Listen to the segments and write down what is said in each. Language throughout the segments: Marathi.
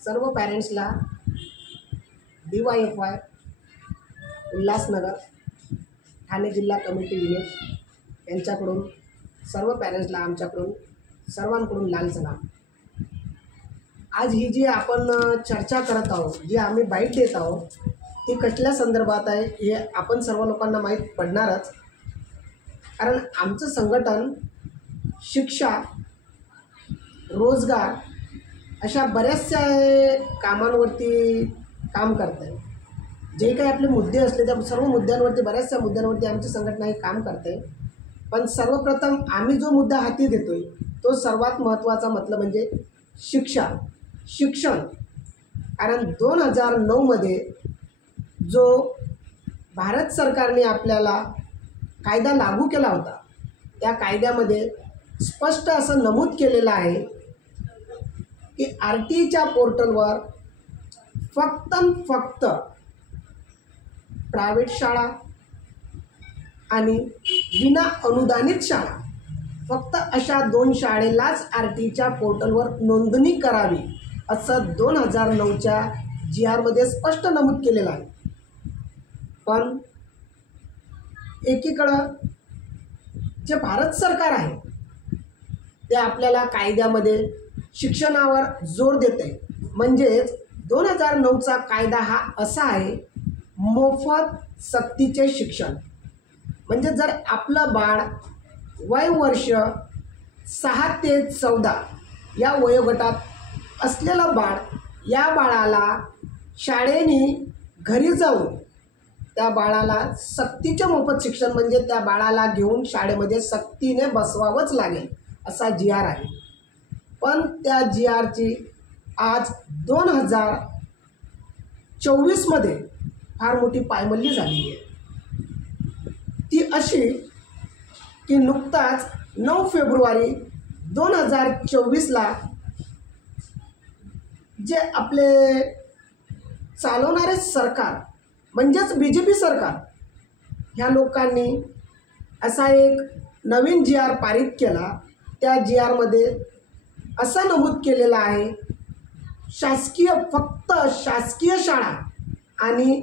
सर्व पॅरेंट्सला DYFY उल्हासनगर ठाणे जिल्हा कमिटी युनिट यांच्याकडून सर्व पॅरेंट्सला आमच्याकडून सर्वांकडून लाल सलाम। आज ही जी आपण चर्चा करत आहोत, जी आम्ही बाईट देत आहोत, ती कसल्या संदर्भात आहे हे आपण सर्व लोकांना माहीत पडणारच। कारण आमचं संघटन शिक्षा, रोजगार अशा बऱ्याचशा कामांवरती काम करत आहे। जे काही आपले मुद्दे असले त्या सर्व मुद्द्यांवरती, बऱ्याचशा मुद्द्यांवरती आमची संघटना ही काम करते। पण सर्वप्रथम आम्ही जो मुद्दा हाती घेतोय तो सर्वात महत्त्वाचा मतलब म्हणजे शिक्षण। कारण 2009 मध्ये जो भारत सरकारने आपल्याला कायदा लागू केला होता, त्या कायद्यामध्ये स्पष्ट असं नमूद केलेलं आहे की RTIच्या पोर्टलवर फक्त प्रायव्हेट शाळा आणि विना अनुदानित शाळा, फक्त अशा 2 शाळेलाच RTIच्या पोर्टलवर नोंदणी करावी असं 2009च्या GR मध्ये स्पष्ट नमूद केलेलं आहे। पण एकीकडं जे भारत सरकार आहे ते आपल्याला कायद्यामध्ये शिक्षणावर जोर देते। म्हणजेच 2009चा कायदा हा असा आहे, मोफत सक्तीचे शिक्षण। म्हणजे जर आपलं बाळ वयवर्ष 6 ते 14 या वयोगटात असलेलं बाळ, या बाळाला शाळेने घरी जाऊन त्या बाळाला सक्तीचे मोफत शिक्षण, म्हणजे त्या बाळाला घेऊन शाळेमध्ये सक्तीने बसवावंच लागेल असा GR आहे। पण त्या GRची आज 2024 मध्ये फार मोठी पायमल्ली झालेली आहे। ती अशी की नुकताच 9 फेब्रुवारी 2024ला जे आपले चालवणारे सरकार म्हणजेच BJP सरकार, ह्या लोकांनी असा एक नवीन GR पारित केला। त्या GR मध्ये असं नमूद केलेलं आहे, फक्त शासकीय शाळा आणि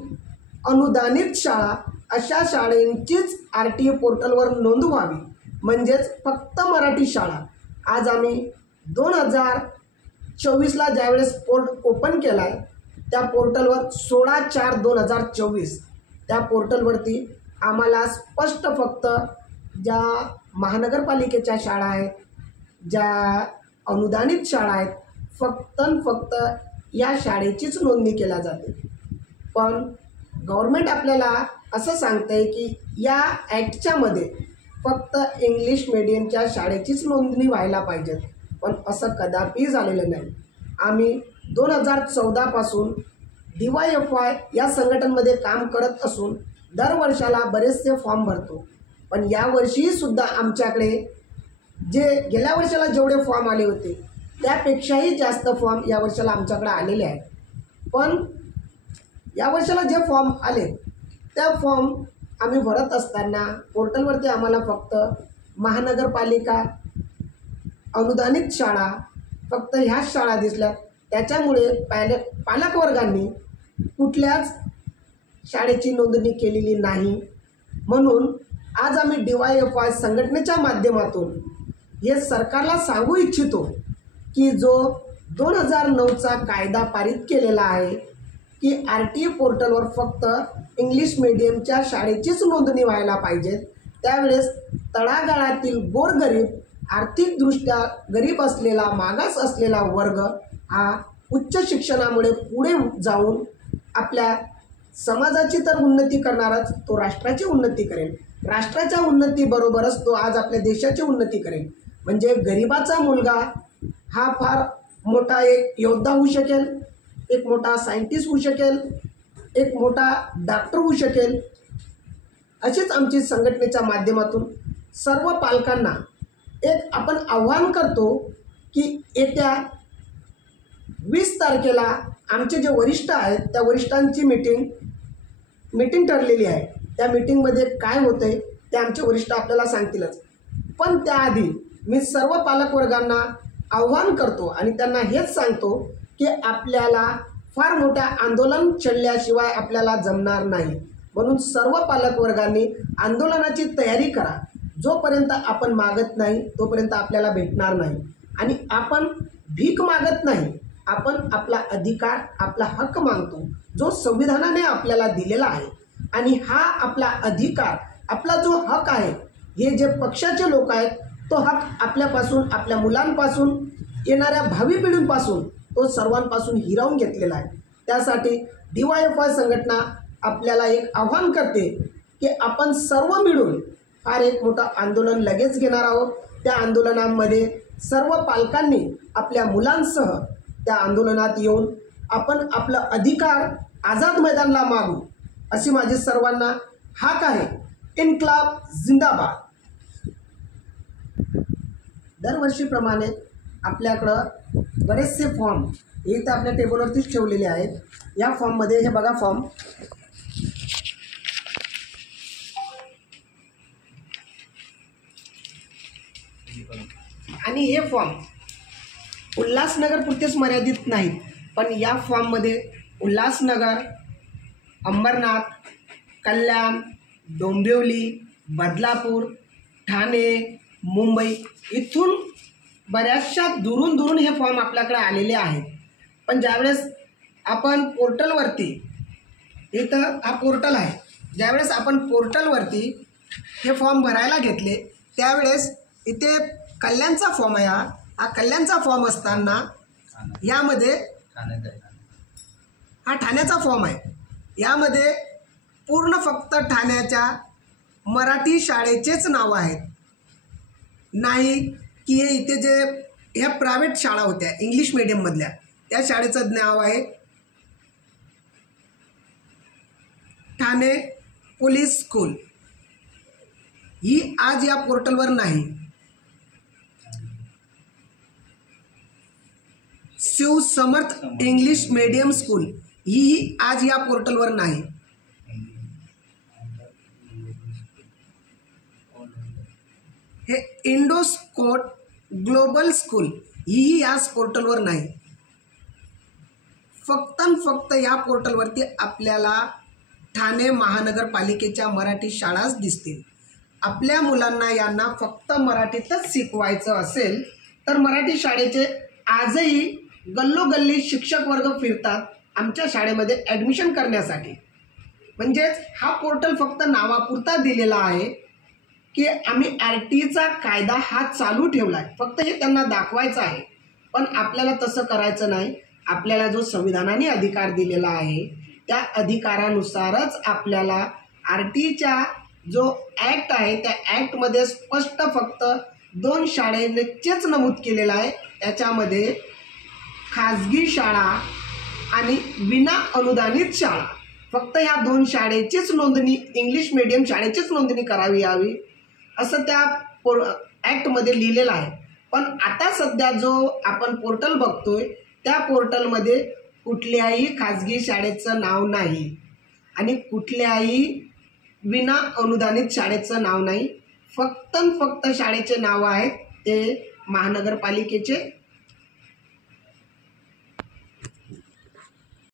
अनुदानित शाळा अशा शाळांचीच RTI पोर्टलवर नोंद व्हावी, म्हणजेच फक्त मराठी शाळा। आज आम्ही 2024ला ज्यावेळेस पोर्ट ओपन केला आहे, त्या पोर्टलवर 16/4/2024 त्या पोर्टलवरती आम्हाला स्पष्ट फक्त ज्या महानगरपालिकेच्या शाळा आहेत, ज्या अनुदानित शाळा आहेत, फक्त या शाळेचीच नोंदणी केल्या जाते। पण गव्हर्नमेंट आपल्याला असं सांगतं आहे की या ॲक्टच्यामध्ये फक्त इंग्लिश मीडियमच्या शाळेचीच नोंदणी व्हायला पाहिजे, पण असं कदापि झालेलं नाही। आम्ही 2014 पासून DYFY या संघटनेमध्ये काम करत असून दरवर्षाला बरेचसे फॉर्म भरतो। पण यावर्षीसुद्धा आमच्याकडे जे गेल्या वर्षाला जेवढे फॉर्म आले होते त्यापेक्षाही जास्त फॉर्म या वर्षाला आमच्याकडे आलेले आहेत। पण या वर्षाला जे फॉर्म आले त्या फॉर्म आम्ही भरत असताना पोर्टलवरती आम्हाला फक्त महानगरपालिका, अनुदानित शाळा, फक्त ह्याच शाळा दिसल्या। त्याच्यामुळे पालकवर्गांनी कुठल्याच शाळेची नोंदणी केलेली नाही। म्हणून आज आम्ही DYFY संघटनेच्या माध्यमातून हे सरकारला सांगू इच्छितो की जो 2009चा कायदा पारित केलेला आहे की RTI पोर्टलवर फक्त इंग्लिश मीडियमच्या शाळेचीच नोंदणी व्हायला पाहिजे, त्यावेळेस तळागाळातील गोरगरीब, आर्थिकदृष्ट्या गरीब असलेला, मागास असलेला वर्ग हा उच्च शिक्षणामुळे पुढे जाऊन आपल्या समाजाची तर उन्नती करणारच, तो राष्ट्राची उन्नती करेल। राष्ट्राच्या उन्नतीबरोबरच तो आज आपल्या देशाची उन्नती करेल। म्हणजे गरिबाचा मुलगा हा फार मोठा एक योद्धा होऊ शकेल, एक मोठा सायंटिस्ट होऊ शकेल, एक मोठा डॉक्टर होऊ शकेल। अशीच आमची संघटनेच्या माध्यमातून सर्व पालकांना एक आपण आव्हान करतो की येत्या 20 तारखेला आमचे जे वरिष्ठ आहेत त्या वरिष्ठांची मीटिंग ठरलेली आहे। त्या मीटिंगमध्ये काय होतंय ते आमचे वरिष्ठ आपल्याला सांगतीलच। पण त्याआधी मी सर्व पालकवर्गांना आव्हान करतो आणि त्यांना हेच सांगतो की आपल्याला फार मोठ्या आंदोलन छेडल्याशिवाय आपल्याला जमणार नाही. म्हणून सर्व पालकवर्गांनी आंदोलनाची तयारी करा. जोपर्यंत आपण मागत नाही तोपर्यंत आपल्याला भेटणार नाही. आणि आपण भीक मागत नाही, आपण आपला अधिकार, आपला हक्क मागतो जो संविधानाने आपल्याला दिलेला आहे. आणि हा आपला अधिकार, आपला जो हक आहे, हे जे पक्षाचे लोक आहेत तो हक आपल्यापासून, आपल्या मुलांपासून, येणाऱ्या भावी पिढींपासून, तो सर्वांपासून हिरावून घेतलेला आहे. त्यासाठी DYFY संघटना आपल्याला एक आव्हान करते की आपण सर्व मिळून फार एक मोठं आंदोलन लगेच घेणार आहोत. त्या आंदोलनामध्ये सर्व पालकांनी आपल्या मुलांसह त्या आंदोलनात येऊन आपण आपला अधिकार आझाद मैदानला मागू, अशी माझी सर्वांना हाक आहे. इन्क्लाब जिंदाबाद. दरवर्षीप्रमाणे आपल्याकडं बरेचसे फॉर्म हे इथं आपल्या टेबलवरतीच ठेवलेले आहेत. या फॉर्ममध्ये हे बघा फॉर्म, आणि हे फॉर्म उल्हासनगर पुरतेच मर्यादित नाहीत, पण या फॉर्ममध्ये उल्हासनगर, अंबरनाथ, कल्याण, डोंबिवली, बदलापूर, ठाणे, मुंबई इथून बऱ्याचशा दुरून हे फॉर्म आपल्याकडे आलेले आहेत. पण ज्यावेळेस आपण पोर्टलवरती, इथं हा पोर्टल आहे, ज्यावेळेस आपण पोर्टलवरती हे फॉर्म भरायला घेतले त्यावेळेस इथे कल्याणचा फॉर्म आहे. हा कल्याणचा फॉर्म असताना यामध्ये हा ठाण्याचा फॉर्म आहे. यामध्ये पूर्ण फक्त ठाण्याच्या मराठी शाळेचेच नाव आहेत, नाही की हे इथे जे ह्या प्रायव्हेट शाळा होत्या इंग्लिश मीडियममधल्या त्या शाळेचं नाव आहे ठाणे पोलीस स्कूल. ही आज या पोर्टलवर नाही. शिव समर्थ इंग्लिश मीडियम स्कूल ही आज या पोर्टलवर नाही. हे इंडोस्कोट ग्लोबल स्कूल ही याच पोर्टलवर नाही. फक्त या पोर्टलवरती आपल्याला ठाणे महानगरपालिकेच्या मराठी शाळाच दिसतील. आपल्या मुलांना यांना फक्त मराठीतच शिकवायचं असेल तर मराठी शाळेचे आजही गल्लोगल्ली शिक्षक वर्ग फिरतात आमच्या शाळेमध्ये ॲडमिशन करण्यासाठी. म्हणजेच हा पोर्टल फक्त नावापुरता दिलेला आहे की आम्ही RTचा कायदा हा चालू ठेवला आहे, फक्त हे त्यांना दाखवायचं आहे. पण आपल्याला तसं करायचं नाही. आपल्याला जो संविधानाने अधिकार दिलेला आहे त्या अधिकारानुसारच आपल्याला RTचा जो ॲक्ट आहे त्या ॲक्टमध्ये स्पष्ट फक्त 2 शाळेचेच नमूद केलेलं आहे. त्याच्यामध्ये खाजगी शाळा आणि विना अनुदानित शाळा, फक्त ह्या 2 शाळेचीच नोंदणी, इंग्लिश मीडियम शाळेचीच नोंदणी करावी यावी असं त्या ॲक्टमध्ये लिहिलेलं आहे. पण आता सध्या जो आपण पोर्टल बघतोय त्या पोर्टलमध्ये कुठल्याही खाजगी शाळेचं नाव नाही आणि कुठल्याही विना अनुदानित शाळेचं नाव नाही. फक्त शाळेचे नाव आहेत ते महानगरपालिकेचे